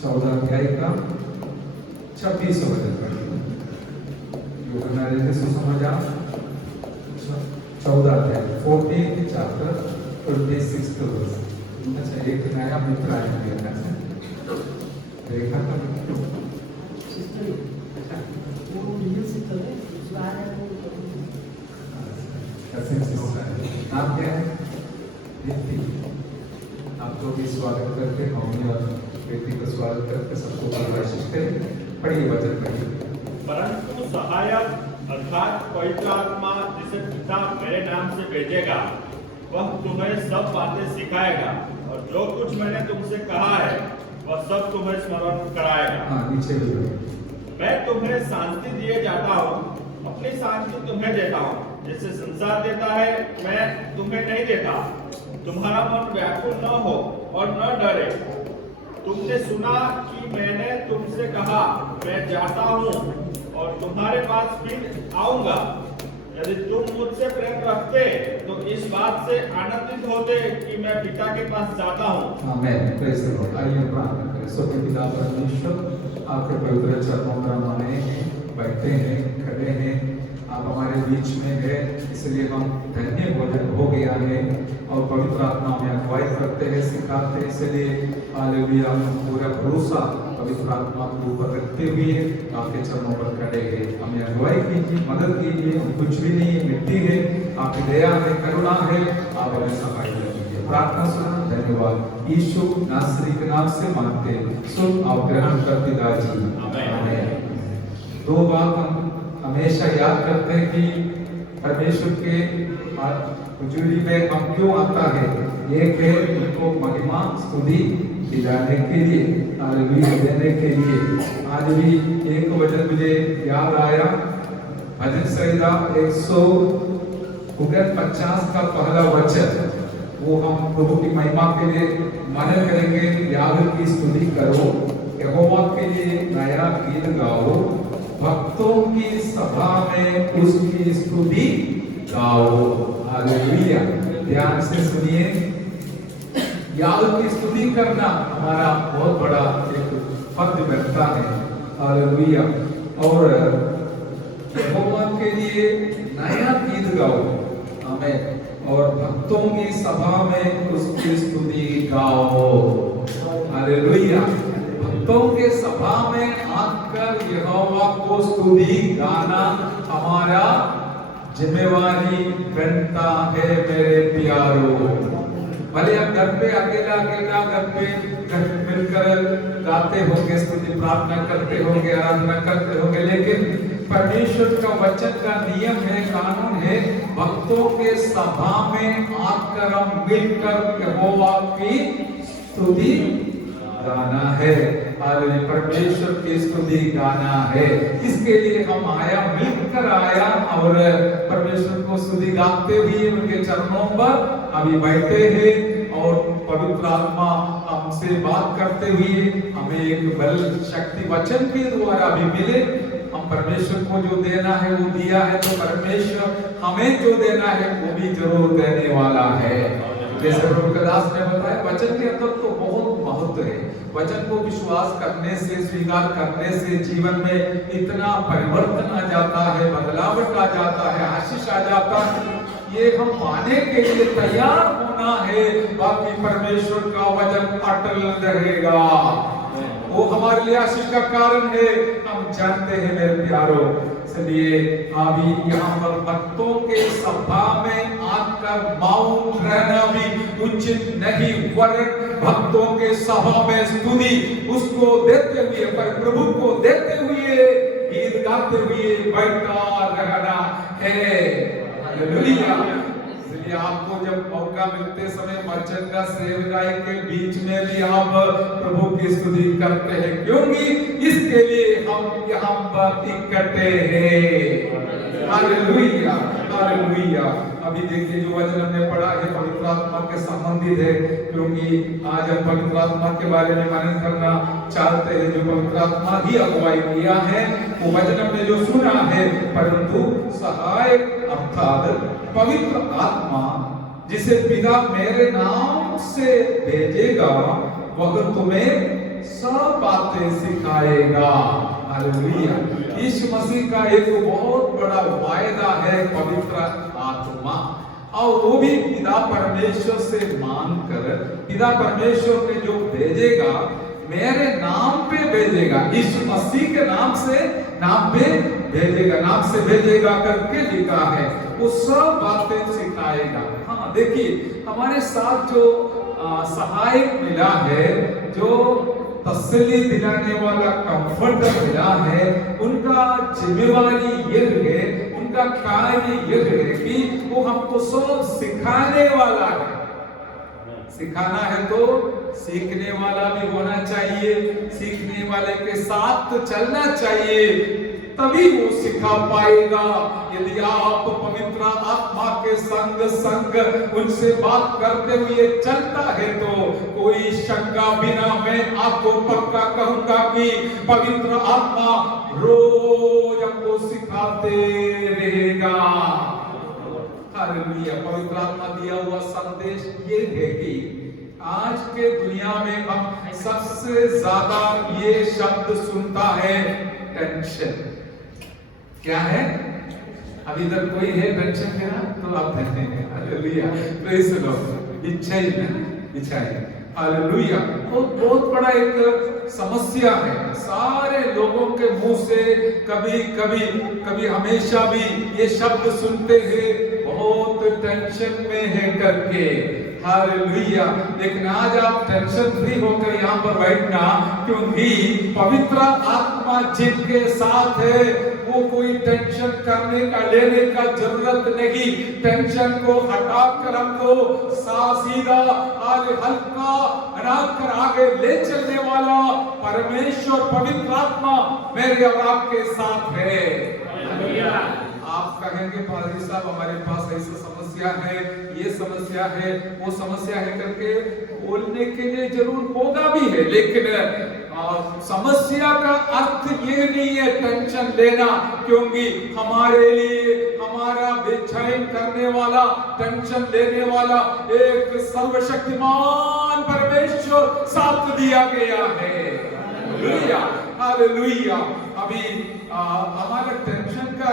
14 अध्याय का 26 वचन पढ़िए। यूहन्ना ने सुसमाचार 14 अध्याय 14th chapter 26th verse। अच्छा, एक नया मित्र आया मेरे से, देखा था नाम क्या है? दीप्ति। आपको भी स्वागत करके, मम्मी और बेटी का स्वागत करके सबको आशीष करें। पढ़िए वचन पढ़िए। परंतु सहायक अर्थात पवित्र आत्मा जिसे पिता मेरे नाम से भेजेगा, वह तुम्हें सब बातें सिखाएगा और जो कुछ मैंने तुमसे कहा है वह सब तुम्हें स्मरण कराएगा। हाँ, नीचे भी मैं तुम्हें शांति दिए जाता हूँ, अपनी शांति तुम्हें देता हूँ। जैसे संसार देता है मैं तुम्हें नहीं देता। तुम्हारा मन व्याकुल न हो और न डरे। तुमने सुना कि मैंने तुमसे कहा मैं जाता हूँ और तुम्हारे पास फिर आऊंगा। यदि तुम मुझसे प्रेम रखते तो इस बात से आनंदित होते कि मैं पिता के पास जाता हूँ। आमीन। Praise the Lord. आइए प्रार्थना करें। स्वर्गीय पिता परमेश्वर, आपके पवित्र चरणों पर हम आए हैं, बैठे हैं, खड़े हैं, आप हमारे बीच में है, इसलिए हम धन्य भोजन हो गया है और पवित्र आत्मा में अगुवाई करते हैं, सिखाते हैं। इसलिए हालेलुया, हम पूरा भरोसा पवित्र आत्मा के ऊपर रखते हुए आपके चरणों पर खड़े हैं। हमें अगुवाई कीजिए, मदद कीजिए। हम कुछ भी नहीं है, मिट्टी है, आपकी दया है, करुणा है, आप हमें सहाय कीजिए। प्रार्थना सुना, धन्यवाद। यीशु नासरी के नाम से मांगते हैं, सुन और ग्रहण कर पिता जी। आमीन। दो बात हम हमेशा याद करते हैं कि परमेश्वर के हुजूरी में हम क्यों आता है। एक है उनको महिमा स्तुति दिलाने के लिए, हालेलुया देने के लिए। आज भी एक वचन मुझे याद आया, भजन संहिता 149 का पहला वचन, वो हम प्रभु की महिमा के लिए मन करेंगे। याद की स्तुति करो, यहोवा के लिए नया गीत गाओ, भक्तों की सभा में उसकी स्तुति गाओ। हालेलुया। ध्यान से सुनिए, याद की स्तुति करना हमारा बहुत बड़ा एक फर्ज बनता है। हालेलुया। और यहोवा के लिए नया गीत गाओ, आमीन, और भक्तों की सभा में उसकी स्तुति गाओ। हालेलुया। भक्तों के सभा में आकर यहोवा को स्तुति गाना हमारा जिम्मेवारी बनता है मेरे प्यारों। भले आप घर पे अकेला अकेला घर मिलकर गाते होंगे, स्तुति प्रार्थना करते होंगे, आराधना करते होंगे, लेकिन परमेश्वर का वचन का नियम है, कानून है, भक्तों के सभा में आकर हम मिलकर यहोवा की स्तुति गाना है। हालेलुया। परमेश्वर की स्तुति गाना है। इसके लिए हम आया, मिलकर आया और परमेश्वर को स्तुति गाते हुए उनके चरणों पर अभी बैठे हैं और पवित्र आत्मा हमसे बात करते हुए हमें एक बल शक्ति वचन के द्वारा भी मिले। हम परमेश्वर को जो देना है वो दिया है, तो परमेश्वर हमें जो देना है वो भी जरूर देने वाला है। जैसे प्रभु का दास ने बताया, वचन के अंदर तो बहुत महत्व है। वचन को विश्वास करने से, स्वीकार करने से जीवन में इतना परिवर्तन आ जाता है, बदलावट आ जाता है, आशीष आ जाता है। ये हम पाने के लिए तैयार होना है, बाकी परमेश्वर का वचन अटल रहेगा, वो हमारे लिए आशीष का कारण है, हम जानते हैं मेरे प्यारों। इसलिए अभी यहाँ पर भक्तों के सभा में आकर मौन रहना भी उचित नहीं, वरन भक्तों के सभा में स्तुति उसको देते हुए, पर प्रभु को देते हुए, गीत गाते हुए बैठा रहना है। हालेलुया। इसलिए आपको जब मौका मिलते समय वचन का सेवकाई के बीच में भी आप प्रभु की स्तुति करते हैं, क्योंकि इसके लिए हम यहाँ पर इकट्ठे हैं। Hallelujah, hallelujah. अभी देखिए जो वचन हमने पढ़ा है पवित्र आत्मा के संबंधित है, क्योंकि आज हम पवित्र आत्मा के बारे में मनन करना चाहते हैं, जो पवित्र आत्मा ही अगुवाई किया है। वो वचन हमने जो सुना है, परंतु सहायक अर्थात पवित्र आत्मा जिसे पिता मेरे नाम से भेजेगा, वह तुम्हें सब बातें सिखाएगा। हालेलुया। यीशु मसीह का एक बहुत बड़ा वायदा है पवित्र आत्मा, और वो भी पिता परमेश्वर से मांग कर, पिता परमेश्वर ने जो भेजेगा मेरे नाम पे भेजेगा, यीशु मसीह के नाम पे भेजेगा, नाम से भेजेगा करके लिखा है। वो सब बातें सिखाएगा। हाँ देखिए, हमारे साथ जो सहायक मिला है, जो तसल्ली दिलाने वाला कंफर्टर मिला है, उनका जिम्मेवारी ये है, उनका कार्य ये है कि वो हमको सब सिखाने वाला है। सिखाना है तो सीखने वाला भी होना चाहिए, सीखने वाले के साथ तो चलना चाहिए, तभी वो सिखा पाएगा। यदि आप पवित्र आत्मा के संग उनसे बात करते हुए चलता है तो कोई शंका बिना मैं आपको पक्का कहूंगा कि पवित्र आत्मा रोज आपको सिखाते रहेगा। हालेलुया। पवित्र आत्मा दिया हुआ संदेश ये है कि आज के दुनिया में हम सबसे ज्यादा ये शब्द सुनता है, टेंशन। क्या है? अभी इधर कोई है टेंशन में ना, तो आप कहते हैं हालेलुया, प्रेज़ द लॉर्ड। इच्छा है हालेलुया। बहुत बड़ा एक समस्या है, सारे लोगों के मुंह से कभी हमेशा भी ये शब्द सुनते हैं, बहुत टेंशन में है करके। हालेलुया। लेकिन आज आप टेंशन फ्री होकर यहाँ पर बैठना, क्योंकि पवित्र आत्मा जिनके साथ है वो कोई टेंशन करने का लेने का जरूरत नहीं। टेंशन को हटा कर हमको सीधा आज हल्का बनाकर आगे ले चलने वाला परमेश्वर पवित्र आत्मा मेरे और आपके साथ है। आप कहेंगे पादरी साहब हमारे पास ऐसी समस्या है, ये समस्या है, वो समस्या है करके बोलने के लिए जरूर होगा भी है, लेकिन समस्या का अर्थ ये नहीं है टेंशन लेना, क्योंकि हमारे लिए हमारा बेचैन करने वाला, टेंशन लेने वाला एक सर्वशक्तिमान परमेश्वर साथ दिया गया है। Hallelujah, hallelujah. अभी हमारा टेंशन का,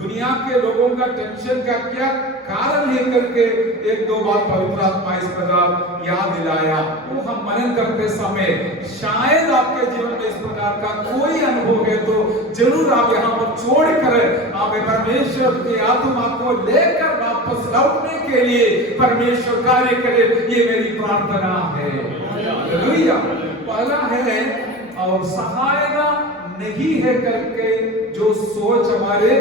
दुनिया के लोगों का टेंशन का क्या कारण है करके एक दो बार पवित्र आत्मा इस प्रकार याद दिलाया। वो हम मनन करते समय शायद आपके जीवन में इस प्रकार का कोई अनुभव है तो जरूर आप यहाँ पर छोड़कर आप परमेश्वर की आत्मा को लेकर वापस लौटने के लिए परमेश्वर कार्य करे, ये मेरी प्रार्थना है। हालेलुया। पहला है और सहायता नहीं है करके जो सोच हमारे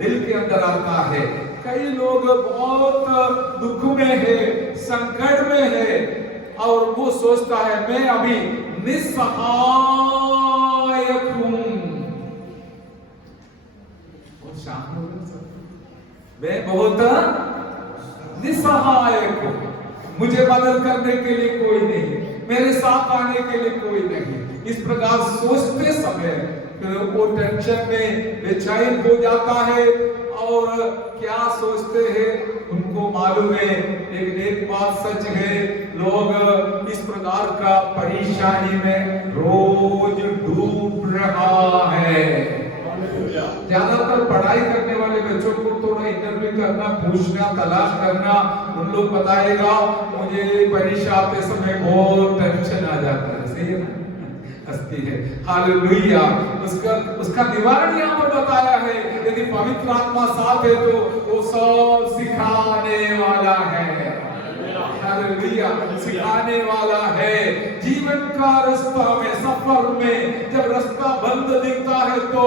दिल के अंदर आता है। कई लोग बहुत दुख में है, संकट में है, और वो सोचता है मैं अभी निस्सहायक हूं। बहुत शांत हो गए, मैं बहुत निस्सहायक हूं, मुझे मदद करने के लिए कोई नहीं, मेरे साथ आने के लिए कोई नहीं। इस प्रकार सोचते समय वो टेंशन में बेचैन हो जाता है, और क्या सोचते हैं उनको मालूम है। लेकिन एक बात सच है, लोग इस प्रकार का परेशानी में रोज डूब रहा है। ज्यादातर पढ़ाई करने वाले बच्चों को थोड़ा इंटरव्यू करना, पूछना, तलाश करना, उन लोग बताएगा मुझे परीक्षा आते समय बहुत टेंशन आ जाता है। सही है ना? हस्ती है। हालेलुया। उसका निवारण यहाँ पर बताया है। यदि पवित्र आत्मा साथ है तो वो सब सिखाने वाला है। हालेलुया। सिखाने वाला है। जीवन का रास्ता में, सफर में जब रास्ता बंद दिखता है तो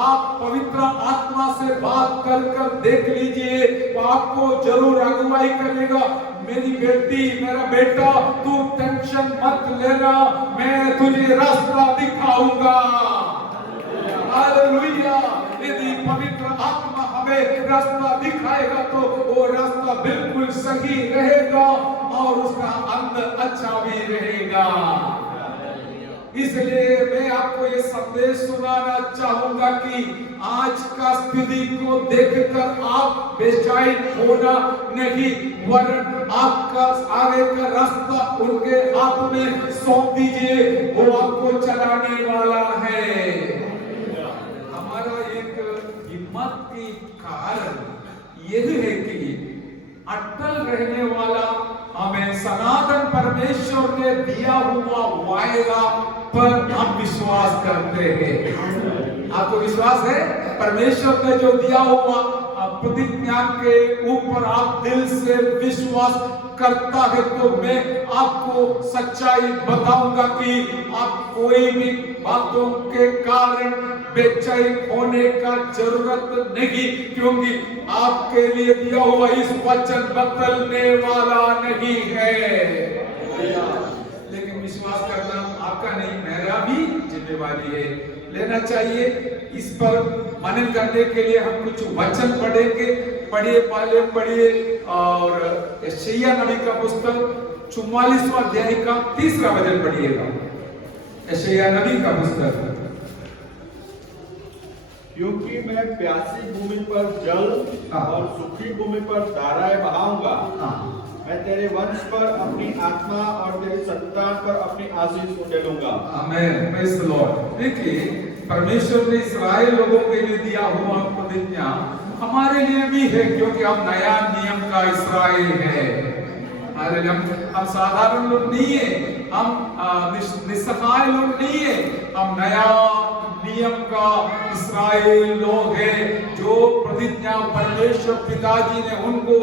आप पवित्र आत्मा से बात कर देख लीजिए, वो आपको जरूर अगुवाई करेगा। मेरी बेटी, मेरा बेटा, तू टेंशन मत लेना, मैं तुझे रास्ता दिखाऊंगा। हालेलुया। यदि पवित्र आत्मा हमें रास्ता दिखाएगा तो वो रास्ता बिल्कुल सही रहेगा और उसका अंत अच्छा भी रहेगा। इसलिए मैं आपको ये संदेश सुनाना चाहूंगा कि आज का स्थिति को देखकर आप बेचैन होना नहीं, वरन आपका आगे का रास्ता उनके हाथ में सौंप दीजिए। वो आपको चलाने यह है कि अटल रहने वाला हमें सनातन परमेश्वर ने दिया हुआ वायदा पर हम विश्वास करते हैं। आपको विश्वास है परमेश्वर ने जो दिया हुआ प्रतिज्ञा के ऊपर आप दिल से विश्वास करता है तो मैं आपको सच्चाई बताऊंगा कि आप कोई भी बातों के कारण बेचैन होने का जरूरत नहीं, क्योंकि आपके लिए दिया हुआ इस वचन बदलने वाला नहीं है। लेकिन विश्वास करना आपका नहीं, मेरा भी जिम्मेवारी है, लेना चाहिए। इस पर मनन करने के लिए हम कुछ वचन पढ़िए और यशायाह नबी का पुस्तक 44वां अध्याय का 3रा वचन पढ़िएगा। यशायाह नबी का पुस्तक। क्योंकि मैं प्यासी भूमि पर जल और सूखी भूमि पर धाराएं बहाऊंगा। मैं तेरे वंश पर अपनी आत्मा और तेरी संतान पर अपनी आशीष उंडेलूंगा। आमीन, प्रेज द लॉर्ड। देखिए परमेश्वर ने इस्राएल लोगों के लिए दिया हुआ प्रतिज्ञा हमारे लिए भी है, क्योंकि हम नया नियम का इस्राएल है। हम साधारण लोग नहीं है, हम निस्सहाय लोग नहीं है, हम नया नियम का इस्राएल लोग हैं। जो प्रतिज्ञा परमेश्वर पिताजी ने उनको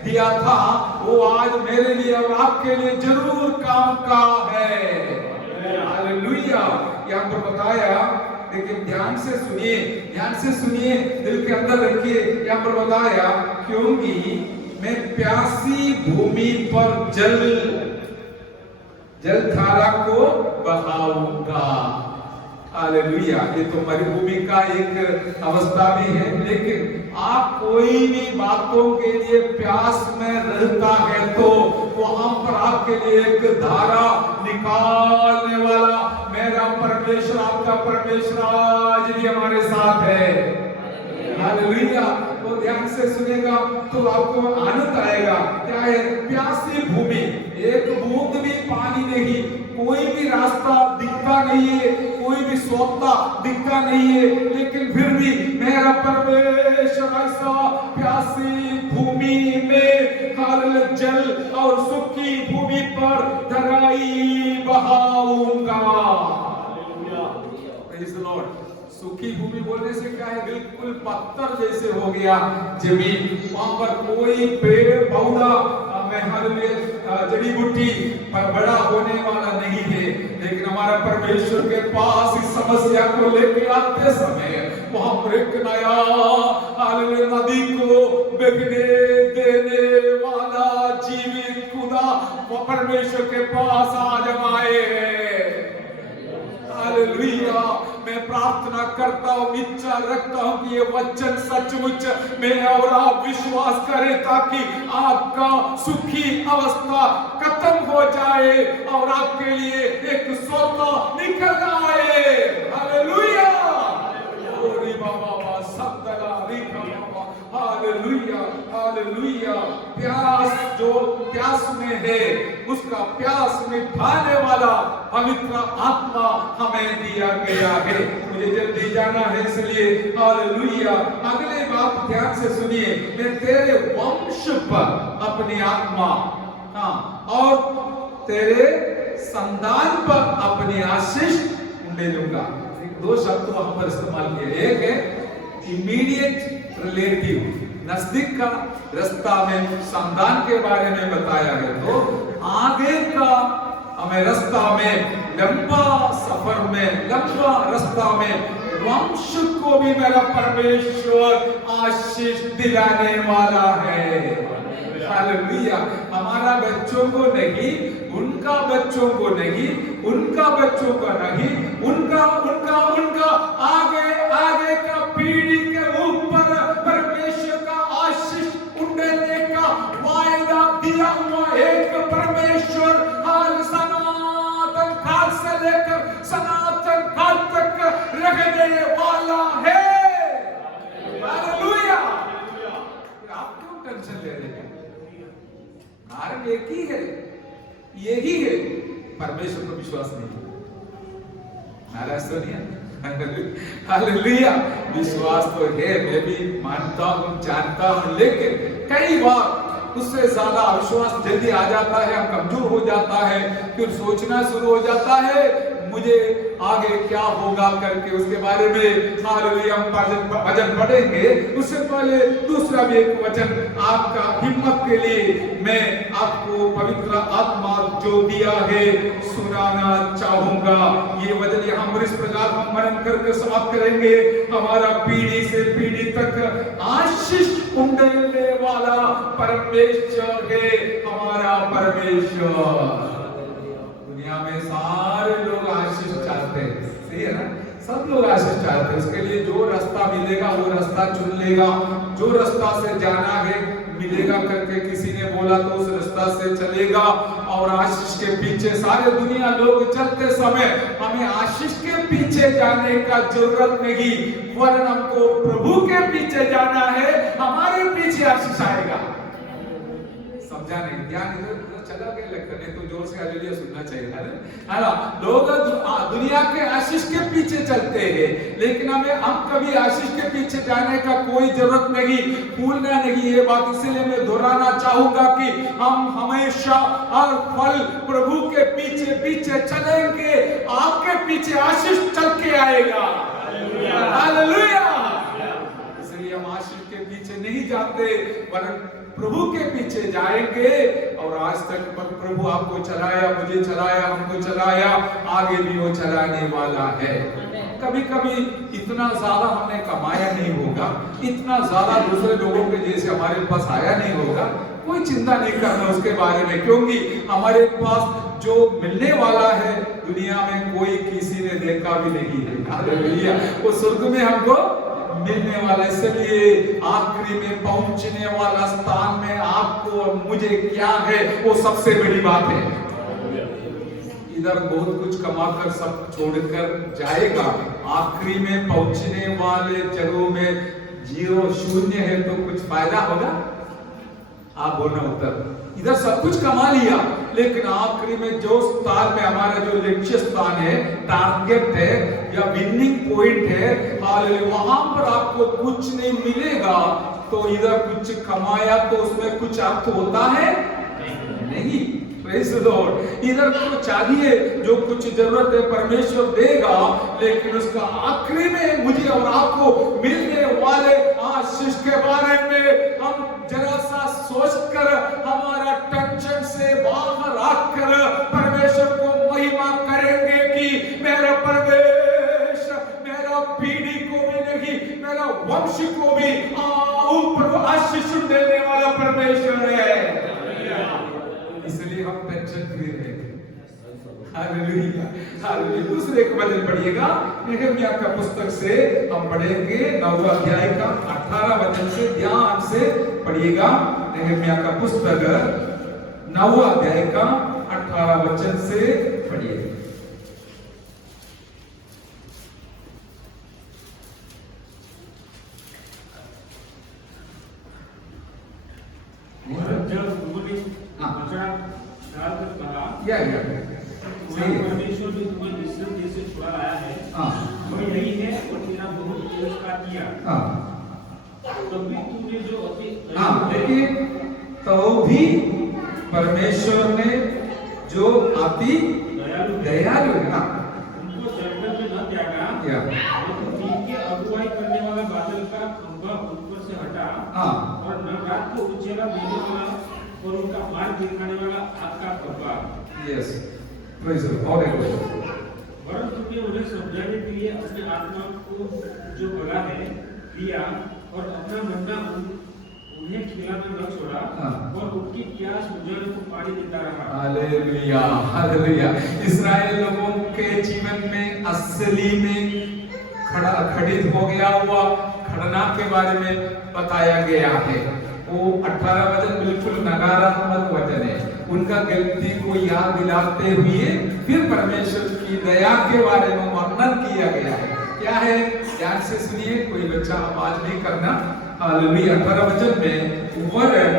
दिया था वो आज मेरे लिए और आपके लिए जरूर काम का है। हालेलुया। यहाँ पर बताया, लेकिन ध्यान से सुनिए, दिल के अंदर रखिए। यहाँ पर बताया क्योंकि मैं प्यासी भूमि पर जल धारा को बहाऊंगा। हालेलुया। ये तो मरुभूमि का एक अवस्था भी है, लेकिन आप कोई भी बातों के लिए प्यास में रहता है तो वहां पर आपके लिए एक धारा निकालने वाला मेरा परमेश्वर, आपका परमेश्वर आज भी हमारे साथ है। हालेलुया। तो ध्यान से सुनेगा तो आपको आनंद आएगा। क्या है? प्यासी भूमि, एक बूंद भी पानी नहीं, कोई भी रास्ता दिखता नहीं है, कोई भी सोता दिखता नहीं है, लेकिन फिर भी मेरा परमेश्वर ऐसा प्यासी भूमि में जल और सूखी भूमि पर धाराएं बहाऊंगा। Praise the Lord. सूखी भूमि बोलने से क्या है? बिल्कुल पत्थर जैसे हो गया जमीन, वहां पर कोई पेड़ पौधा जड़ी बूटी पर बड़ा होने वाला नहीं है। लेकिन हमारा परमेश्वर के पास इस समस्या को लेके आते समय वहां पर एक नया नदी को बहने देने वाला जीवित खुदा वो परमेश्वर के पास आज आए हैं। हालेलुया। मैं प्रार्थना करता हूँ, इच्छा रखता हूँ कि ये वचन सचमुच में और आप विश्वास करें, ताकि आपका सुखी अवस्था खत्म हो जाए और आपके लिए एक सोता निकल आए। हालेलुया। Hallelujah, hallelujah. जो प्यास में है उसका प्यास मिटाने वाला पवित्र आत्मा हमें दिया गया है। मुझे जल्दी जाना है, इसलिए हालेलुया। अगले बात ध्यान से सुनिए। मैं तेरे वंश पर अपनी आत्मा, और तेरे संतान पर अपनी आशीष उंडे दूंगा। दो शब्द वहां पर इस्तेमाल किए। एक है इमीडिएट रिलेटिव, नजदीक का रास्ता में संतान के बारे में बताया है, तो आगे का हमें रास्ता में, लंबा सफर में, लंबा रास्ता में वंश को भी मेरा परमेश्वर आशीष दिलाने वाला है। हालेलुया। हमारा बच्चों को नहीं, उनका बच्चों को नहीं, उनका बच्चों का नहीं, उनका उनका उनका आगे का पीढ़ी के ऊपर परमेश्वर का आशीष उंडेलने का वायदा दिया हुआ एक परमेश्वर हाल सनातन काल से लेकर सनातन काल तक रहने वाला है। हालेलुया। आप क्यों टेंशन ले रहे हैं? कारण एक ही है, यही है, परमेश्वर को विश्वास नहीं। नाराज तो नहीं है? हालेलुया। विश्वास तो है, मैं भी मानता हूँ, जानता हूँ, लेकिन कई बार उससे ज्यादा अविश्वास जल्दी आ जाता है, हम कमजोर हो जाता है, फिर सोचना शुरू हो जाता है मुझे आगे क्या होगा करके उसके बारे में। हालेलुया। हम वचन पढ़ेंगे, उससे पहले दूसरा भी एक वचन आपका हिम्मत के लिए मैं आपको पवित्र आत्मा जो दिया है सुनाना चाहूंगा। ये वचन यहाँ इस प्रकार हम मनन करके समाप्त करेंगे। हमारा पीढ़ी से पीढ़ी तक आशीष उंडेलने वाला परमेश्वर है हमारा परमेश्वर। दुनिया में सारे लोग आशीष चाहते हैं, सही है ना? सब लोग आशीष चाहते हैं, उसके लिए जो रास्ता मिलेगा वो रास्ता चुन लेगा। जो रास्ता से जाना है मिलेगा करके किसी ने बोला तो उस रास्ता से चलेगा। और आशीष के पीछे सारे दुनिया लोग चलते समय हमें आशीष के पीछे जाने का जरूरत नहीं, वरन हमको प्रभु के पीछे जाना है, हमारे पीछे आशीष आएगा। समझा नहीं? ध्यान इधर चला गया लगता, नहीं तो जोर से हालेलुया सुनना चाहिए, है ना? लोग दुनिया के आशीष के पीछे चलते हैं, लेकिन हम कभी आशीष के पीछे जाने का कोई जरूरत नहीं, भूलना नहीं ये बात। इसलिए मैं दोहराना चाहूंगा कि हम हमेशा हर पल प्रभु के पीछे पीछे चलेंगे, आपके पीछे आशीष चल के आएगा। हालेलुया। इसलिए हम आशीष के पीछे नहीं जाते, वरन प्रभु के पीछे जाएंगे। और आज तक प्रभु आपको चलाया, मुझे चलाया, हमको चलाया, आगे भी वो चलाने वाला है। कभी कभी इतना ज्यादा हमने कमाया नहीं होगा, इतना ज्यादा दूसरे लोगों के जैसे हमारे पास आया नहीं होगा, कोई चिंता नहीं करना उसके बारे में, क्योंकि हमारे पास जो मिलने वाला है दुनिया में कोई किसी ने देखा भी नहीं है। हालेलुया। वो स्वर्ग में हमको मिलने वाला, इसलिए आखिरी में पहुंचने वाला स्थान में आपको और मुझे क्या है वो सबसे बड़ी बात है। इधर बहुत कुछ कमाकर सब छोड़कर जाएगा, आखिरी में पहुंचने वाले जगहों में जीरो शून्य है तो कुछ फायदा होगा? आप बोलना उत्तर। इधर सब कुछ कमा लिया, लेकिन आखिरी में जो स्थान में हमारा जो लक्ष्य स्थान है, टारगेट है या विनिंग पॉइंट है, वहां पर आपको कुछ नहीं मिलेगा। तो इधर कुछ कमाया तो उसमें कुछ अर्थ होता है नहीं। Praise the Lord. इधर तो चाहिए जो कुछ जरूरत है परमेश्वर देगा, लेकिन उसका आखिरी में मुझे और आपको मिलने वाले आशीष के बारे में हम जरा सा सोचकर हमारा टेंशन से बाहर आकर परमेश्वर को महिमा करेंगे कि मेरा परमेश मेरा पीढ़ी को भी नहीं, मेरा वंश को भी ऊपर आशीष देने वाला परमेश्वर है। इसलिए हम टेंशन फ्री रहेंगे। हालेलुया। हालेलुया। दूसरे एक वचन पढ़िएगा, नहम्याह का पुस्तक से हम पढ़ेंगे 9वां अध्याय का 18 वचन से, ध्यान से पढ़िएगा। नहम्याह का पुस्तक 9वां अध्याय का 18 वचन से पढ़िएगा। परमेश्वर जो तुम्हें मिस्र देश से छुड़ा लाया है वह यही है और तेरा बहुत तिरस्कार किया। तभी तूने जो अति देखिए, तो भी परमेश्वर ने जो अति दयालु है ना, उनको जंगल में न त्यागा, जिनके अगुवाई करने वाला बादल का खंभा ऊपर से हटा, और न रात को उजियाला देने वाला और उनका मार्ग दिखाने वाला आग का खंभा। Yes, praise the Lord. और एक वरन तुमने उन्हें समझाने के लिए अपने आत्मा को जो बला है दिया, और अपना मन्ना उन्हें खिलाना न छोड़ा, और उनकी प्यास बुझाने को पानी देता रहा। हालेलुया। हालेलुया। इस्राएल लोगों के जीवन में असली में खड़ित हो गया हुआ खड़ना के बारे में बताया गया है। वो 18 वचन बिल्कुल नकारात्मक वचन है, उनका गलती को याद दिलाते हुए फिर परमेश्वर की दया के बारे में वर्णन किया गया है। क्या है? ध्यान से सुनिए, कोई बच्चा आवाज नहीं करना। हालेलुया। 18 वचन में, वरन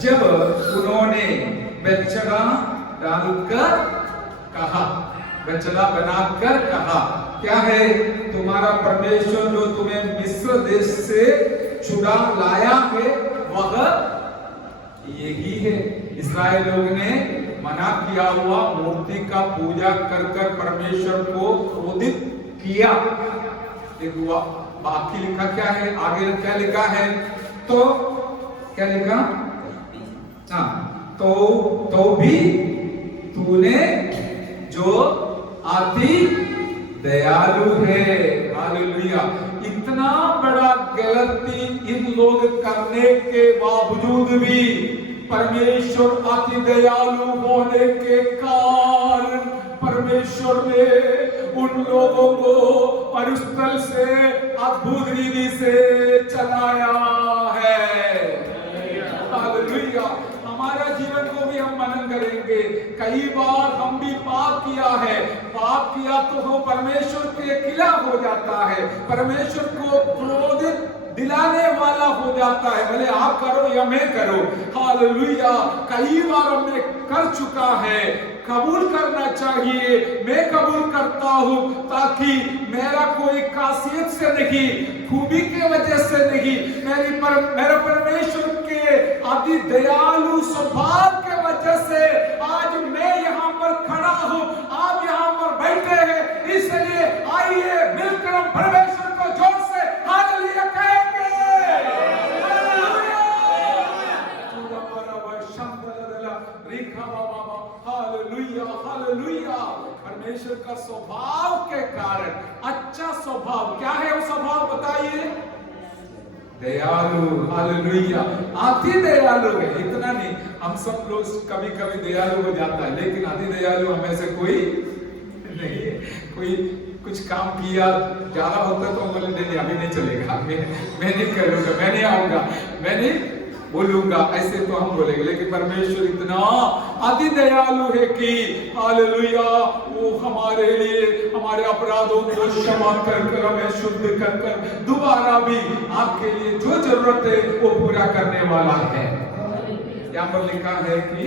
जब उन्होंने बेचड़ा डालकर कहा, बचला बनाकर कहा, क्या है? तुम्हारा परमेश्वर जो तुम्हें मिस्र देश से छुड़ा लाया है वह यही है। इस्राएल लोग ने मना किया हुआ मूर्ति का पूजा कर कर परमेश्वर को क्रोधित किया। देखो बाकी लिखा क्या है, आगे क्या लिखा है? तो क्या लिखा? हाँ, तो भी तूने जो अति दयालु है। हालेलुया। इतना बड़ा गलती इन लोग करने के बावजूद भी परमेश्वर अति दयालु होने के कारण परमेश्वर ने उन लोगों को मरुस्थल से अद्भुत रीति से चलाया है। हालेलुया। हमारा जीवन को भी हम मनन करेंगे। कई बार हम भी पाप किया है, पाप किया तो वो परमेश्वर के खिलाफ हो जाता है, परमेश्वर को क्रोधित दिलाने वाला हो जाता है, भले आप करो या मैं करो। हालेलुया। कई बार हमने कर चुका है, कबूल करना चाहिए। मैं कबूल करता हूं ताकि मेरा कोई खासियत से नहीं, खूबी के वजह से नहीं, मेरा परमेश्वर के अति दयालु स्वभाव के वजह से आज मैं यहाँ पर खड़ा हूँ, आप यहाँ पर बैठे हैं। इसलिए आइए मिलकर हम परमेश्वर को जोर से हालेलुया कहेंगे। Hallelujah, hallelujah. परमेश्वर का स्वभाव के कारण, अच्छा स्वभाव क्या है? वो स्वभाव बताइए। दयालु। हालेलुया। अति दयालु है। इतना नहीं, हम सब लोग कभी कभी दयालु हो जाता है, लेकिन अति दयालु हमें से कोई नहीं है। कोई कुछ काम किया ज्यादा होता तो बोले नहीं अभी नहीं चलेगा, मैं नहीं करूंगा, मैं नहीं आऊंगा, मैं नहीं बोलूंगा, ऐसे तो हम बोलेंगे। लेकिन परमेश्वर इतना अति दयालु है कि हालेलुया, वो हमारे लिए हमारे अपराधों को क्षमा कर हमें शुद्ध कर दोबारा भी आपके लिए जो जरूरत है वो पूरा करने वाला है। यहाँ पर लिखा है कि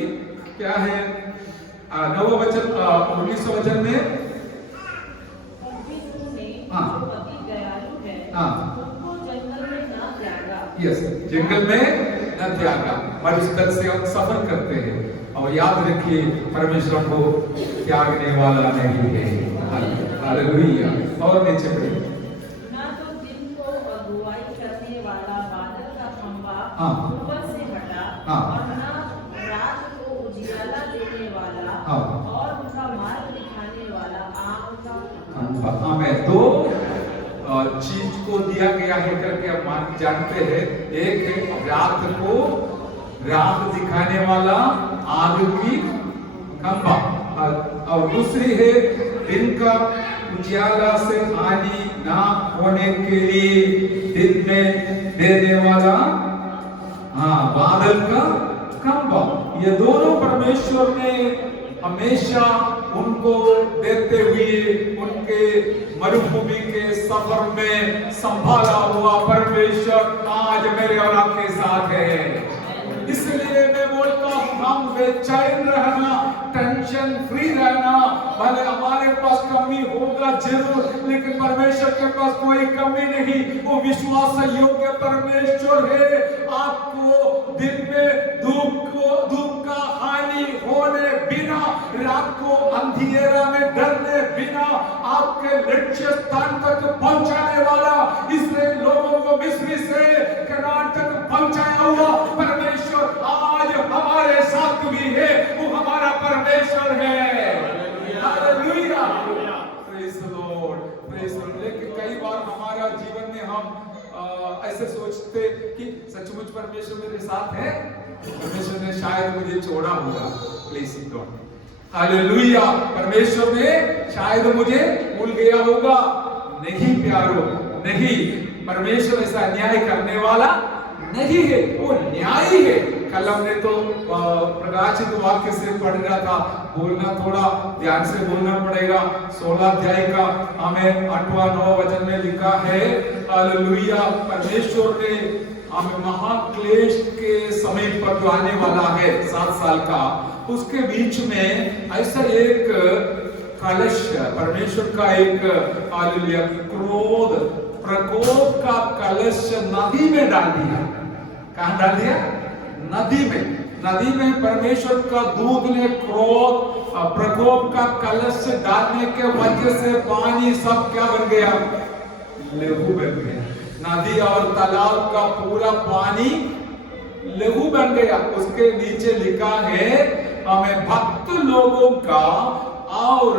क्या है? 9 वचन 19 वचन में, यस, जंगल में न त्यागा। मरुस्थल से हम सफर करते हैं और याद रखिए परमेश्वर को त्यागने वाला नहीं है। हालेलुया। और नीचे पढ़िए। ना तो दिन को अगुवाई करने वाला बादल का खंभा ऊपर से हटा, और ना रात को उजियाला देने वाला और उनका मार्ग दिखाने वाला आग का खंभा। हमें दो चीज को दिया गया है करके हम जानते हैं। एक है रात को रात दिखाने वाला आग की खंभा, और दूसरी है दिन का उजियाला से हानि ना होने के लिए दिन में देने वाला बादल का खंभा। ये दोनों परमेश्वर ने हमेशा उनको देते हुए उनके मरुभूमि के सफर में संभाला हुआ परमेश्वर आज मेरे और आपके साथ है। इसलिए मैं बोलता हूँ हम बेचैन रहना, टेंशन फ्री रहना। भले हमारे पास कमी होगा जरूर, लेकिन परमेश्वर के पास कोई कमी नहीं। वो विश्वास योग्य परमेश्वर है। आपको दिन में धूप का हानि होने बिना, रात को अंधेरा में डरने बिना आपके लक्ष्य स्थान तक पहुंचाने वाला, इसराइल लोगों को मिस्र से कनान तक पहुंचाया हुआ परमेश्वर आज हमारे साथ भी है। वो हमारा परमेश्वर है। Hallelujah, praise the Lord, praise the Lord. लेकिन कई बार हमारा जीवन में हम ऐसे सोचते कि सचमुच परमेश्वर मेरे साथ है, परमेश्वर ने शायद मुझे छोड़ा होगा। Please God, hallelujah. परमेश्वर ने शायद मुझे भूल गया होगा। नहीं प्यारो, नहीं, परमेश्वर ऐसा अन्याय करने वाला नहीं है, वो न्यायी है। कल हमने तो प्रकाशित वाक्य से पढ़ रहा था, बोलना थोड़ा ध्यान से बोलना पड़ेगा। 16 अध्याय का हमें 8वां-9 वचन में लिखा है, हालेलुया, परमेश्वर ने हमें महाक्लेश के समय पर जो आने वाला है 7 साल का, उसके बीच में ऐसा एक कलश, परमेश्वर का एक हालेलुया क्रोध प्रकोप का कलश नदी में डाल दिया। कहां डाल दिया? नदी में। नदी में परमेश्वर का दूत ने क्रोध प्रकोप का कलश डालने के वजह से पानी सब क्या बन गया? लहू बन गया। नदी और तालाब का पूरा पानी लहू बन गया। उसके नीचे लिखा है हमें भक्त लोगों का और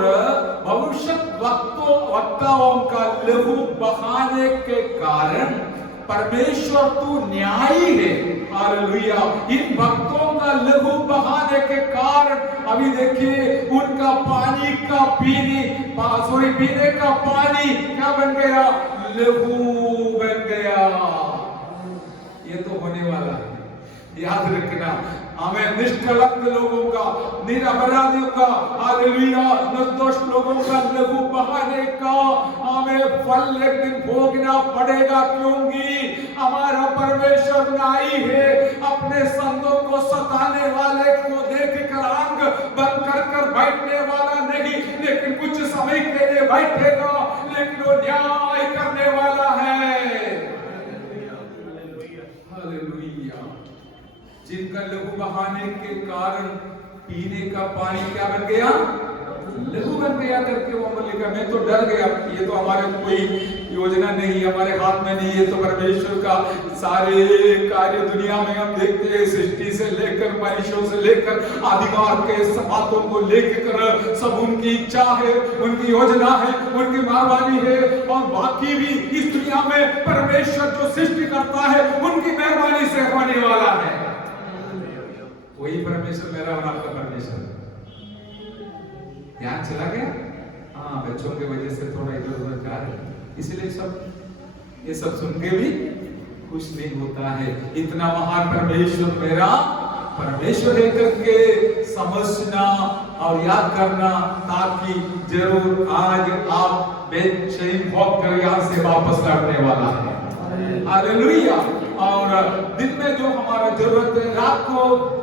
भविष्य वक्ताओं का लहू बहाने के कारण परमेश्वर तू न्यायी है। हालेलुया। इन भक्तों का लहू बहाने के कारण अभी देखिए उनका पानी का पीने का पानी क्या बन गया? लहू बन गया। ये तो होने वाला है, याद रखना। हमें निष्कलंक लोगों का, निरपराधियों का, हालेलुया, निर्दोष लोगों का लहू बहाने का हमें फल एक दिन भोगना पड़ेगा, क्योंकि हमारा परमेश्वर न्यायी है। अपने संतों को सताने वाले को देखकर आंख बंद कर बैठने वाला नहीं, लेकिन कुछ समय के लिए बैठेगा, लेकिन वो न्याय करने वाला है। हालेलुया। जिनका लहू बहाने के कारण पीने का पानी क्या बन गया? लहू बन गया करके वो बोलेगा। मैं तो डर गया, ये तो हमारे कोई योजना नहीं, हमारे हाथ में नहीं, ये तो परमेश्वर का सारे कार्य दुनिया में हम देखते हैं, सृष्टि से लेकर मनुष्यों से लेकर अधिकार के बातों को लेकर सब उनकी इच्छा है, उनकी योजना है, उनकी मेहरबानी है। और बाकी भी इस दुनिया में परमेश्वर जो सृष्टि करता है उनकी मेहरबानी से होने वाला है। वही परमेश्वर मेरा और आपका परमेश्वर। ध्यान चला गया? हाँ, बच्चों के वजह से थोड़ा इधर उधर जा रहे, इसलिए ये सब सुन के भी खुश नहीं होता है। इतना महान परमेश्वर मेरा परमेश्वर है करके समझना और याद करना, ताकि जरूर आज आप बेचैन होकर यहाँ से वापस लौटने वाला है। हालेलुया। और दिन में जो हमारा जरूरत है, रात को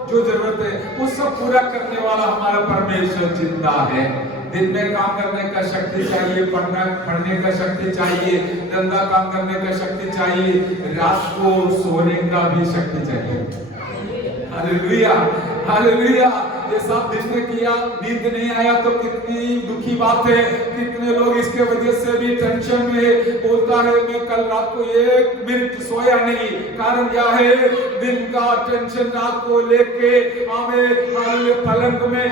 जो जरूरत है, वो सब पूरा करने वाला हमारा परमेश्वर जिंदा है। दिन में काम करने का शक्ति चाहिए, पढ़ने का शक्ति चाहिए, धंधा काम करने का शक्ति चाहिए, रात को सोने का भी शक्ति चाहिए। Hallelujah, hallelujah. ये सब दिन में किया, नींद नहीं आया तो कितनी दुखी बात है। कितने लोग इसके वजह से भी टेंशन में बोलता है मैं कल रात को 1 मिनट सोया नहीं। कारण क्या है? दिन का टेंशन रात को लेके हमें पलंग में,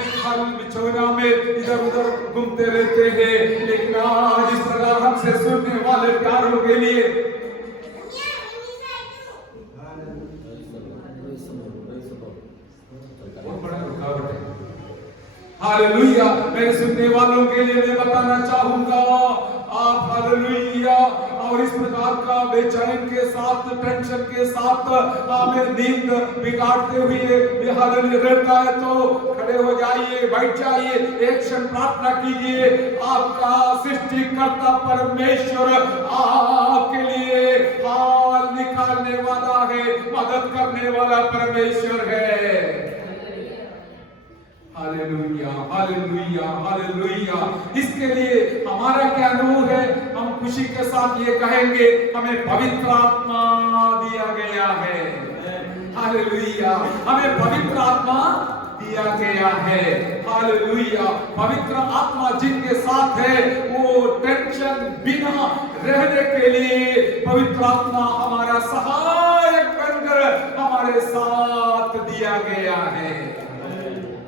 बिछौना में इधर उधर घूमते रहते हैं। लेकिन आज इस तरह हमसे सुनने वाले प्यारों के लिए हालेलुया। मेरे सुनने वालों के लिए मैं बताना चाहूंगा, आप हालेलुया और इस प्रकार का बेचैन के साथ, टेंशन के साथ हमें नींद बिगाड़ते हुए हालेलुया रहता है तो खड़े हो जाइए, बैठ जाइए, एक क्षण प्रार्थना कीजिए। आपका सृष्टिकर्ता परमेश्वर आपके लिए हाल निकालने वाला है, मदद करने वाला परमेश्वर है। Hallelujah, hallelujah, hallelujah. इसके लिए हमारा क्या अनुरोध है? हम खुशी के साथ ये कहेंगे, हमें पवित्र आत्मा दिया गया है। हालेलुया, हमें पवित्र आत्मा दिया गया है। हालेलुया। पवित्र आत्मा जिनके साथ है वो टेंशन बिना रहने के लिए पवित्र आत्मा हमारा सहायक बनकर हमारे साथ दिया गया है।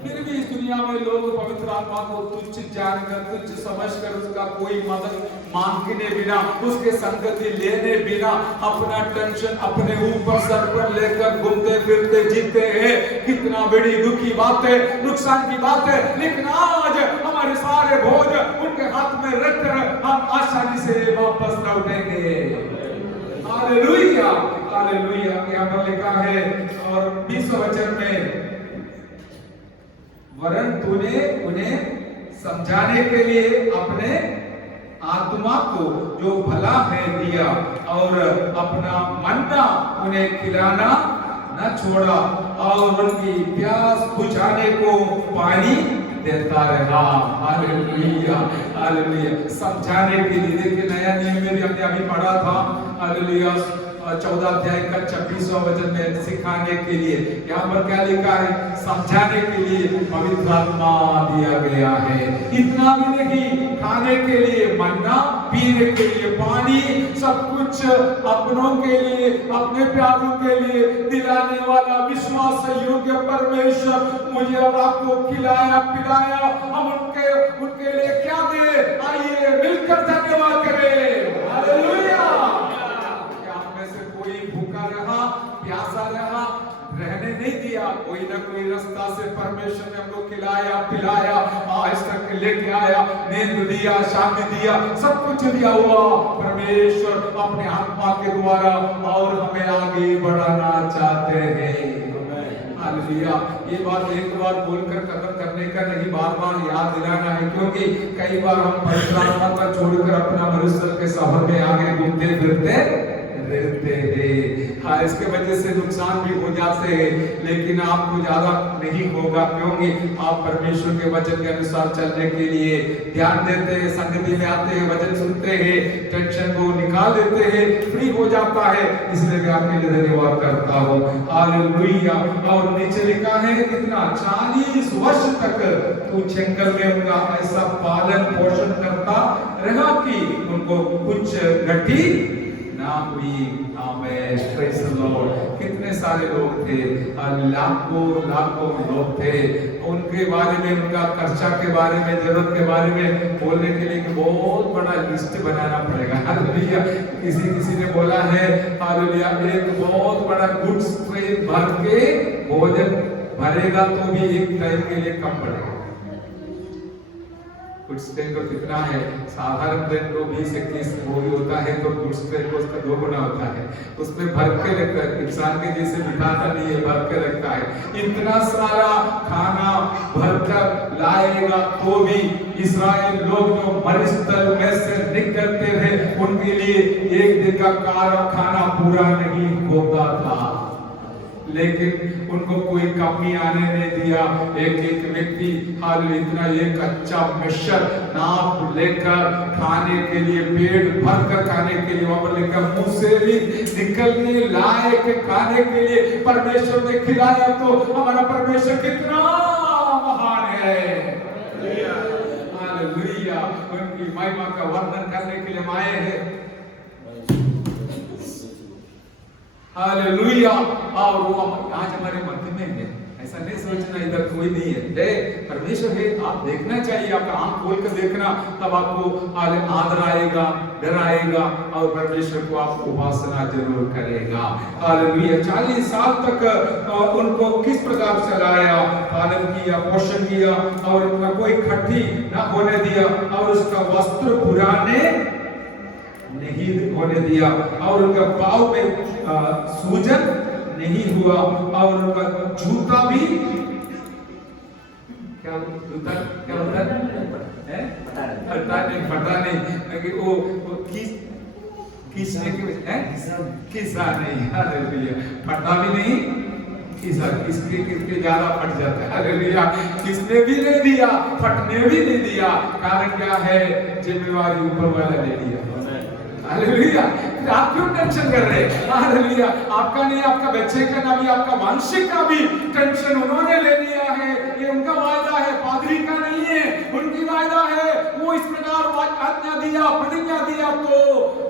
फिर भी इस दुनिया में लोग पवित्र आत्मा को तुच्छ जानकर, तुच्छ समझकर उसका कोई मदद मांगने बिना, उसके संगति लेने बिना अपना टेंशन अपने ऊपर सर पर लेकर घूमते फिरते जीते हैं। कितना बड़ी दुखी बात है, नुकसान की बात है। लेकिन आज हमारे सारे बोझ उनके हाथ में रखकर हम आसानी से वापस लौटेंगे। Hallelujah, hallelujah. यहाँ पर लिखा है और 20 वचन में, वरन तूने उन्हें समझाने के लिए अपने आत्मा को जो भला है दिया और अपना मन्ना उन्हें खिलाना न छोड़ा और उनकी प्यास बुझाने को पानी देता रहा। Hallelujah, hallelujah. समझाने के लिए, देखिए नया नियम में भी हमने अभी पढ़ा था, हालेलुया 14 अध्याय का 26वां वचन में, सिखाने के लिए। यहाँ पर क्या लिखा है? समझाने के लिए पवित्र आत्मा दिया गया है। इतना भी नहीं, खाने के लिए मन्ना, पीने के लिए पानी, सब कुछ अपनों के लिए, अपने प्यारों के लिए दिलाने वाला विश्वास योग्य परमेश्वर मुझे और आपको खिलाया पिलाया। हम उनके लिए क्या दे? आइए मिलकर धन्यवाद करें। हालेलुया। कोई भूखा रहा, प्यासा रहा, रहने नहीं दिया, कोई ना कोई रास्ता से परमेश्वर ने हमको खिलाया पिलाया, आज तक लेके आया, नींद दिया, शांति दिया, सब कुछ दिया हुआ परमेश्वर अपने आत्मा के द्वारा और हमें आगे बढ़ाना चाहते हैं। हालेलुया। ये बात एक बार बोलकर खत्म करने का नहीं, बार बार याद दिलाना है, क्योंकि कई बार हम पवित्र आत्मा को छोड़कर अपना मनुष्य के सफर में आगे घूमते फिरते रहते हैं। हाँ, इसके वजह से नुकसान भी हो जाते हैं, लेकिन आपको ज्यादा नहीं होगा, क्योंकि आप परमेश्वर के वचन के अनुसार चलने के लिए ध्यान देते हैं, संगति में आते हैं, वचन सुनते हैं, टेंशन को निकाल देते हैं, फ्री हो जाता है। इसलिए मैं आपके लिए धन्यवाद करता हूँ। हालेलुया। और नीचे लिखा है कितना? 40 वर्ष तक तू जंगल में उनका ऐसा पालन पोषण करता रहा कि उनको कुछ घटी ना हुई। आमेन, प्रेज़ द लॉर्ड। कितने सारे लोग थे, लाखों लाखों लोग थे। उनके बारे में, उनका खर्चा के बारे में, जरूरत के बारे में बोलने के लिए बहुत बड़ा लिस्ट बनाना पड़ेगा। हालेलुया। किसी ने बोला है, हालेलुया, एक बहुत बड़ा गुड्स ट्रेन भर के भोजन भरेगा तो भी एक टाइम के लिए कम पड़ेगा। गुड्स ट्रेन को कितना है? साधारण ट्रेन को 20-21 बोगी होता है, तो गुड्स ट्रेन को उसका 2 गुना होता है। उसमें भर के रखता है, इंसान के जैसे बिठाता नहीं है, भर के रखता है। इतना सारा खाना भरकर लाएगा तो भी इस्राएल लोग जो मरुस्थल में से निकलते थे, उनके लिए एक दिन का खाना पूरा नहीं होता था। लेकिन उनको कोई कमी आने नहीं दिया। एक व्यक्ति हाल इतना ये कच्चा मिश्र नाप लेकर खाने के लिए, पेट भर कर खाने के लिए, वहां पर लेकर मुंह से भी निकलने लायक खाने के लिए परमेश्वर ने खिलाया। तो हमारा परमेश्वर कितना महान है। हालेलुया। उनकी महिमा का वर्णन करने के लिए हम आए हैं। हालेलुया। और वो आज हमारे मध्य में है, ऐसा नहीं सोचना इधर कोई नहीं है, परमेश्वर है। आप देखना चाहिए, आपका आंख खोल कर देखना, तब आपको आदर आएगा, डर आएगा, और परमेश्वर को आप उपासना जरूर करेगा। हालेलुया। 40 साल तक उनको किस प्रकार से लाया, पालन किया, पोषण किया, और उनका कोई खट्टी ना होने दिया, और उसका वस्त्र पुराने नहीं होने दिया, और उनका पाँव में सूजन नहीं हुआ, और उनका जूता भी क्या होता है? फटा नहीं, वो किसने किसा नहीं। हालेलुया। फटा भी नहीं, किसके ज्यादा फट जाता है। हालेलुया। किसने भी नहीं दिया, फटने भी नहीं दिया। कारण क्या है? जिम्मेवारी ऊपर वाला ले लिया। हालेलुया। आप क्यों टेंशन कर रहे हैं? हालेलुया। आपका नहीं, आपका बच्चे का ना भी, आपका वांशिक का भी टेंशन उन्होंने ले लिया है। ये उनका वायदा है, पादरी का नहीं है, उनकी वायदा है। वो इस प्रकार आज्ञा दिया, प्रतिज्ञा दिया, तो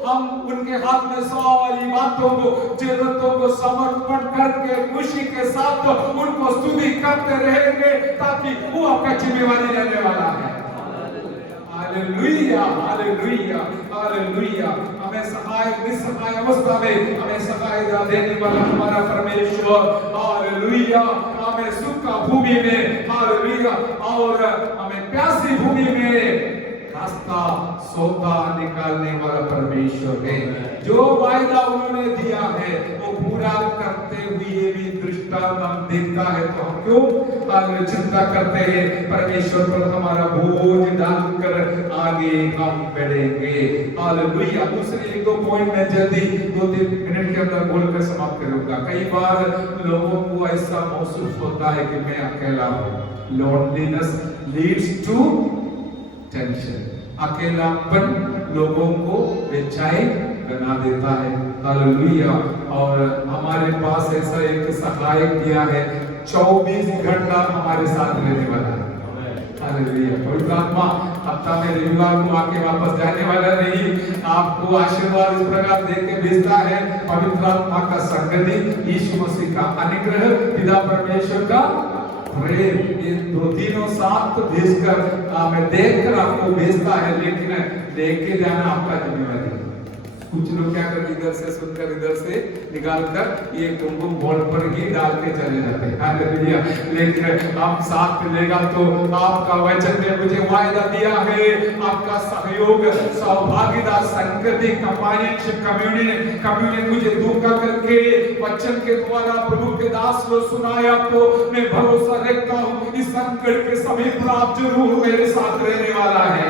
हम उनके हाथ में सारी बातों को, जरूरतों को समर्पण करके खुशी के साथ उनको स्तुति करते रहेंगे, ताकि वो आपका जिम्मेवारी लेने वाला है। Hallelujah, hallelujah, hallelujah. हमें सहाय निस्सहाय अवस्था में हमें सहायता देने वाला हमारा परमेश्वर। हालेलुया। हमें सूखा भूमि में, हालेलुया, और हमें प्यासी भूमि में रास्ता सोता निकालने वाला परमेश्वर है। जो वायदा उन्होंने दिया है वो पूरा करते हुए भी दृष्टांत का हम देखता है तो हम क्यों चिंता करते हैं? परमेश्वर पर हमारा बोझ डालकर आगे हम बढ़ेंगे। हालेलुया। दूसरे एक दो पॉइंट में जल्दी 2-3 मिनट के अंदर बोलकर समाप्त करूंगा। कई बार लोगों को ऐसा महसूस होता है कि मैं अकेला हूँ। Loneliness leads to tension. अकेलापन लोगों को बेचैन बना देता है। हालेलुया। और हमारे पास ऐसा एक सहायक दिया है, 24 घंटा हमारे साथ रहने वाला है। हालेलुया। पवित्र आत्मा हफ्ता में रविवार को आके वापस जाने वाला नहीं, आपको आशीर्वाद इस प्रकार देके भेजता है। पवित्र आत्मा का संगति, यीशु मसीह का अनुग्रह, पिता परमेश्वर का प्रेम, इन दो तीनों साथ भेजकर मैं देखकर आपको भेजता है, लेकिन लेके जाना आपका जिम्मेवारी है। कुछ लोग क्या करते, इधर से सुनकर इधर से निकालकर ये कुमकुम बॉल पर ही डाल के चले जाते हैं। हालेलुया। लेकिन आप साथ मिलेगा तो आपका वचन ने मुझे वायदा दिया है, आपका सहयोग, सौभाग्यता, संगति, कंपेनियनशिप, कम्युनियन मुझे धोखा करके वचन के द्वारा प्रभु के दास को सुनाया, तो मैं भरोसा रखता हूँ इस संकट के समय पर आप जरूर मेरे साथ रहने वाला है।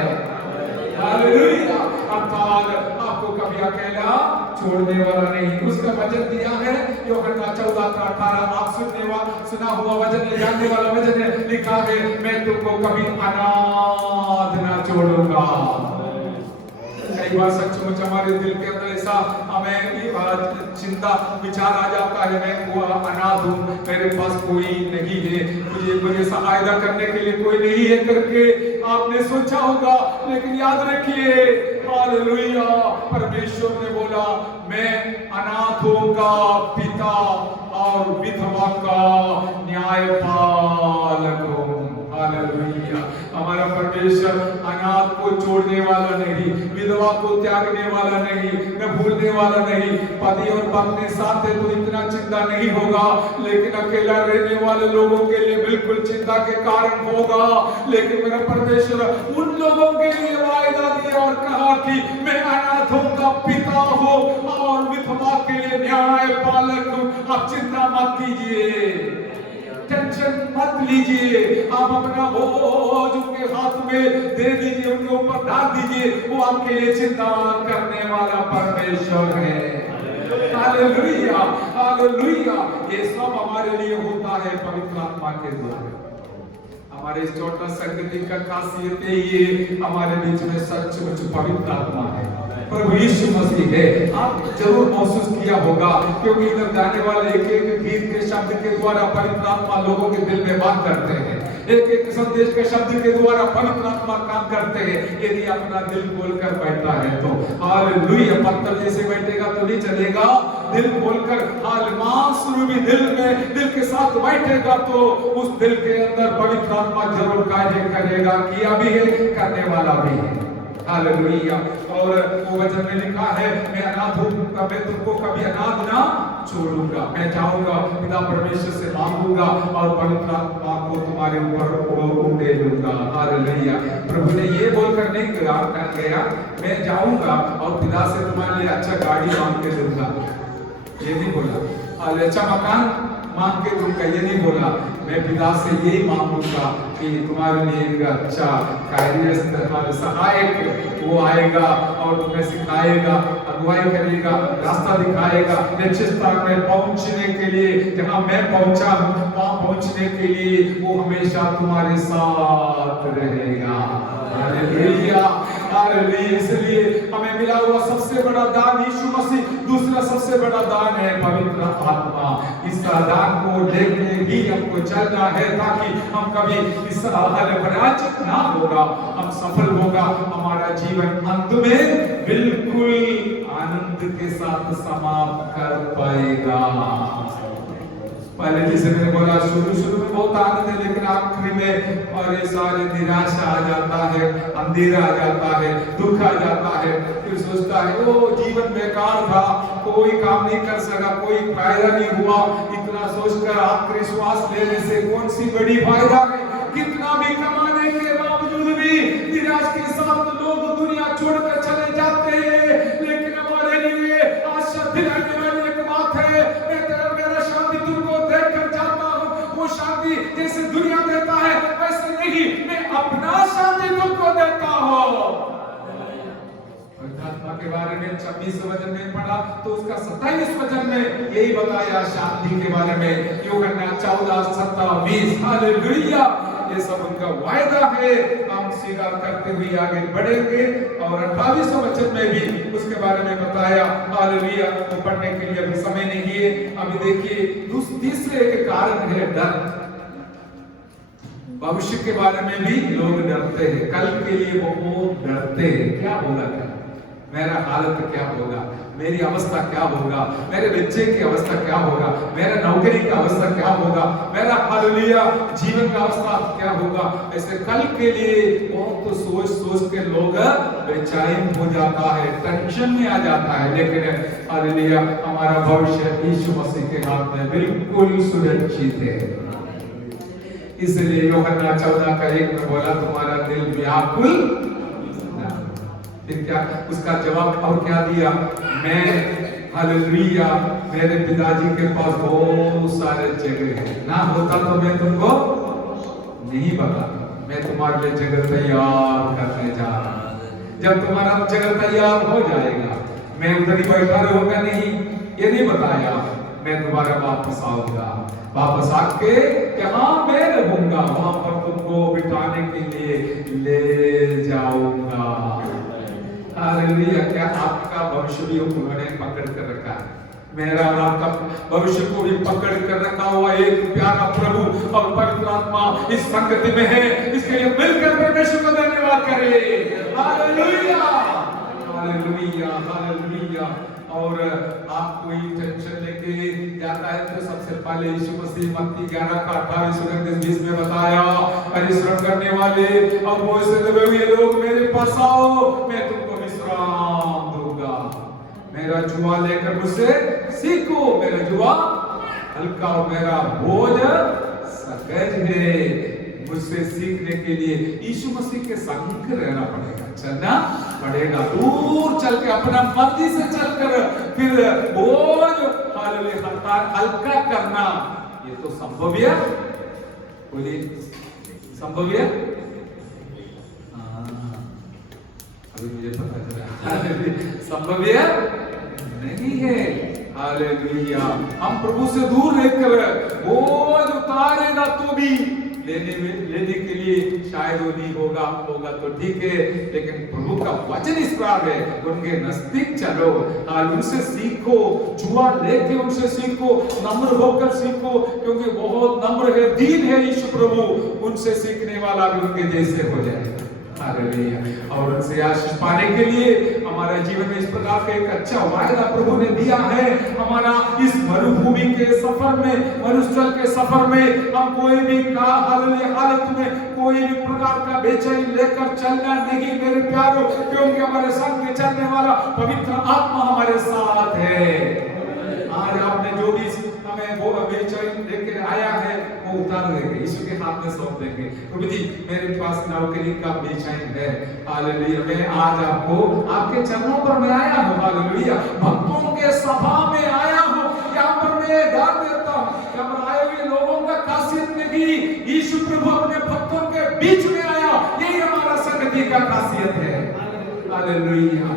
हालेलुया। अर्थात आपको कभी अकेला छोड़ने वाला नहीं। उसका वचन दिया है यूहन्ना 14:18, आप सुना हुआ वचन ले जानने वाला वचन है, लिखा है मैं तुमको कभी अनाथ ना छोड़ूंगा। कई बार सचमुच हमारे दिल के अंदर ऐसा हमें चिंता विचार आ जाता है, मैं अनाथ हूँ, मेरे पास कोई नहीं है, मुझे सहायता करने के लिए कोई नहीं है करके आपने सोचा होगा। लेकिन याद रखिए, हालेलुया, परमेश्वर ने बोला मैं अनाथों का पिता और विधवा का न्यायपालक हूँ। हालेलुया। हमारा परमेश्वर अनाथ को छोड़ने वाला नहीं, विधवा को त्यागने वाला नहीं, न भूलने वाला नहीं। पति और पत्नी साथ है तो इतना चिंता नहीं होगा, लेकिन अकेला रहने वाले लोगों के लिए बिल्कुल चिंता के कारण होगा। लेकिन मेरा परमेश्वर उन लोगों के लिए वायदा दिया और कहा कि मैं अनाथों का पिता हूँ और विधवा के लिए न्यायपालक हूँ। आप चिंता मत कीजिए, टेंशन मत लीजिए, आप अपना बोझ उनके हाथ में दे दीजिए, उनके ऊपर डाल दीजिए, वो आपके लिए चिंता करने वाला परमेश्वर है। Hallelujah, hallelujah. ये सब हमारे लिए होता है पवित्र आत्मा के द्वारा। हमारे इस छोटा संगति का खासियत ये हमारे बीच में सचमुच पवित्र आत्मा है, प्रभु यीशु मसीह है। आप जरूर महसूस किया होगा, क्योंकि इधर जाने वाले एक एक गीत के शब्द के द्वारा पवित्र आत्मा लोगों के दिल में बात करते हैं, एक एक संदेश के शब्द के द्वारा पवित्र आत्मा काम करते हैं। यदि अपना दिल खोलकर बैठता है तो हालेलुया। पत्थर जैसे बैठेगा तो नहीं चलेगा, दिल खोलकर मांस रूपी दिल में दिल के साथ बैठेगा तो उस दिल के अंदर पवित्र आत्मा जरूर कार्य करेगा, किया भी है, करने वाला भी है। हालेलुया। और वो वचन में लिखा है मैं अनाथ हूँ, मैं तुमको कभी अनाथ ना छोड़ूंगा। मैं चाहूंगा पिता परमेश्वर से मांगूंगा और पवित्र आत्मा को तुम्हारे ऊपर दे दूंगा। हालेलुया। प्रभु ने ये बोलकर नहीं गया मैं जाऊंगा और पिता से तुम्हारे लिए अच्छा गाड़ी मांग के दूंगा, ये नहीं बोला। अच्छा मकान मांग के दूंगा, ये नहीं बोला। मैं पिता से यही मांगूंगा कि तुम्हारे लिए एक अच्छा कार्यस्थल सहायक वो आएगा और तुम्हें सिखाएगा, अगुवाई करेगा, रास्ता दिखाएगा, निश्चित स्थान में पहुंचने के लिए। जहां मैं पहुंचा हूं वहां पहुंचने के लिए वो हमेशा तुम्हारे साथ रहेगा। Hallelujah, hallelujah. इसलिए हमें मिला हुआ सबसे बड़ा दान यीशु मसीह, दूसरा सबसे बड़ा दान है पवित्र आत्मा। इस दान को लेके ही हमको चलना है, ताकि हम कभी इस पराजित ना होगा, हम सफल होगा। हमारा जीवन अंत में बिल्कुल आनंद के साथ समाप्त कर पाएगा। पहले जैसे मैंने बोला शुरू में बहुत आनंद है, लेकिन आखिरी में और ये सारे निराशा आ जाता है, अंधेरा आ जाता है, दुख आ जाता है। फिर सोचता है वो जीवन बेकार था, कोई काम नहीं कर सका, कोई फायदा नहीं हुआ। इतना सोचकर आखिरी श्वास लेने से कौन सी बड़ी फायदा है। कितना भी कमाने के बावजूद भी निराश के साथ लोग दुनिया छोड़कर चले जाते हैं। लेकिन हमारे लिए आशा दिलाने वाली एक बात है, मैं तेरा मेरा शांति तुमको देखकर के बारे में 26 वचन में पढ़ा, तो उसका 27 वचन में यही बताया शांति के बारे में। यूहन्ना 14:27, हालेलुया। ये सब उनका वायदा है, हम स्वीकार करते हुए आगे बढ़ेंगे। और 28 वचन में भी उसके बारे में बताया, हालेलुया। तो पढ़ने के लिए अभी समय नहीं है। अभी देखिए तीसरे के कारण है डर। भविष्य के बारे में भी लोग डरते हैं, कल के लिए बहुत डरते हैं। क्या होगा कल, मेरा हालत क्या होगा, मेरी अवस्था क्या होगा, मेरे बच्चे की अवस्था क्या होगा, मेरा नौकरी का अवस्था क्या होगा, मेरा हालेलुया जीवन का अवस्था क्या होगा। ऐसे कल के लिए बहुत सोच सोच के लोग बेचैन हो जाता है, टेंशन में आ जाता है। लेकिन हालेलुया हमारा भविष्य यीशु मसीह के हाथ में बिल्कुल सुरक्षित है। इसलिए यूहन्ना 14:1 में बोला, तुम्हारा दिल व्याकुल ना हो। फिर क्या उसका जवाब और क्या दिया, मैं हालेलुया मेरे पिताजी के पास बहुत सारे जगह है, ना होता तो मैं तुमको नहीं बताता। मैं तुम्हारे लिए जगह तैयार करने जा रहा हूं। जब तुम्हारा जगह तैयार हो जाएगा, मैं उधर ही बैठा रहूंगा नहीं, ये नहीं बताया। मैं दोबारा वापस आऊंगा, वापस आके जहां मैं रहूंगा वहां पर तुमको बिठाने के लिए ले जाऊंगा। हालेलुया। क्या आपका भविष्य भी उन्होंने पकड़ कर रखा है, मेरा और आपका भविष्य को भी पकड़ कर रखा हुआ एक प्यारा प्रभु और पवित्र आत्मा इस संगति में है। इसके लिए मिलकर परमेश्वर को धन्यवाद करें। Hallelujah hallelujah hallelujah. और आप कोई टेंशन लेके जाता है तो सबसे पहले यीशु मसीह मत्ती 11:28-29 में बताया, परिश्रम करने वाले और बोझ से दबे हुए लोग मेरे पास आओ, मैं तुमको विश्राम दूंगा। मेरा जुआ लेकर मुझसे सीखो, मेरा जुआ हल्का और मेरा बोझ सहज है। मुझसे सीखने के लिए यीशु मसीह के संग रहना पड़ेगा, चलना पड़ेगा, दूर चल के अपना मर्जी से चलकर फिर बोझ हल्का करना, ये तो संभव है। बोलिए संभव है। अभी मुझे पता चला संभव है नहीं है। हालेलुया। हम प्रभु से दूर रहकर बोझ उतारेगा तो भी लेने के लिए शायद वो नहीं होगा तो ठीक है, लेकिन प्रभु का वचन इस प्रकार है, उनके नजदीक चलो, उनसे सीखो, जुआ लेके उनसे सीखो, नम्र होकर सीखो, क्योंकि बहुत नम्र है, दीन है यीशु प्रभु। उनसे सीखने वाला भी उनके जैसे हो जाएगा। हालेलुया। और उनसे आशीष पाने के लिए हमारे जीवन में इस प्रकार का एक अच्छा वायदा प्रभु ने दिया है। हमारा इस मरुभूमि के सफर में, मरुस्थल के सफर में हम कोई भी हालत में कोई भी प्रकार का बेचैनी लेकर चलना नहीं मेरे प्यारों, क्योंकि हमारे संग चलने वाला पवित्र आत्मा हमारे साथ है। आज आपने जो भी हमें वो बेचैन लेकर आया है वो उतार देंगे, यीशु के हाथ में सौंप देंगे। प्रभु जी मेरे पास नौकरी का बेचैन है, हालेलुया, मैं आज आपको आपके चरणों पर मैं आया हूँ। हालेलुया। भक्तों के सभा में आया हूँ, यहाँ पर मैं दान देता हूँ। यहाँ पर आए हुए लोगों का खासियत नहीं, यीशु प्रभु अपने भक्तों के बीच में आया, यही हमारा संगति का खासियत है। हालेलुया।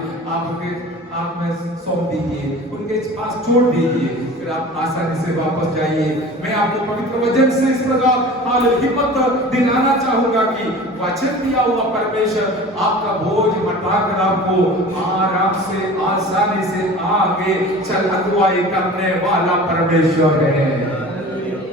आप में सौंप दीजिए, उनके पास छोड़ दीजिए, फिर आप आसानी से वापस जाइए। मैं आपको पवित्र वचन से इस प्रकार हिम्मत दिलाना चाहूंगा कि वचन दिया हुआ परमेश्वर आपका बोझ हटाकर आपको आराम से आसानी से आगे चल अगुवाई करने वाला परमेश्वर है।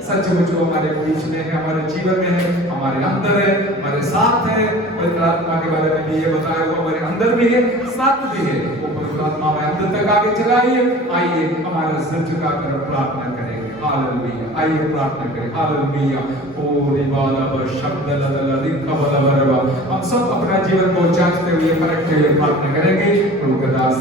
सचमुच वो हमारे बीच में है, हमारे जीवन में है, हमारे अंदर है, हमारे साथ है। पवित्र आत्मा के बारे में भी ये बताया हुआ हमारे अंदर भी है, साथ भी है। वो पवित्र आत्मा हमें अंदर तक आगे चलाइए। आइए हमारा सिर झुकाकर प्रार्थना करेंगे। हालेलुया। आइए प्रार्थना करें। हालेलुया। ओ रिवाला व शब्द लदला रिका बलवरवा। हम सब अपना जीवन को जांचते हुए परखते हुए प्रार्थना करेंगे। प्रभु का दास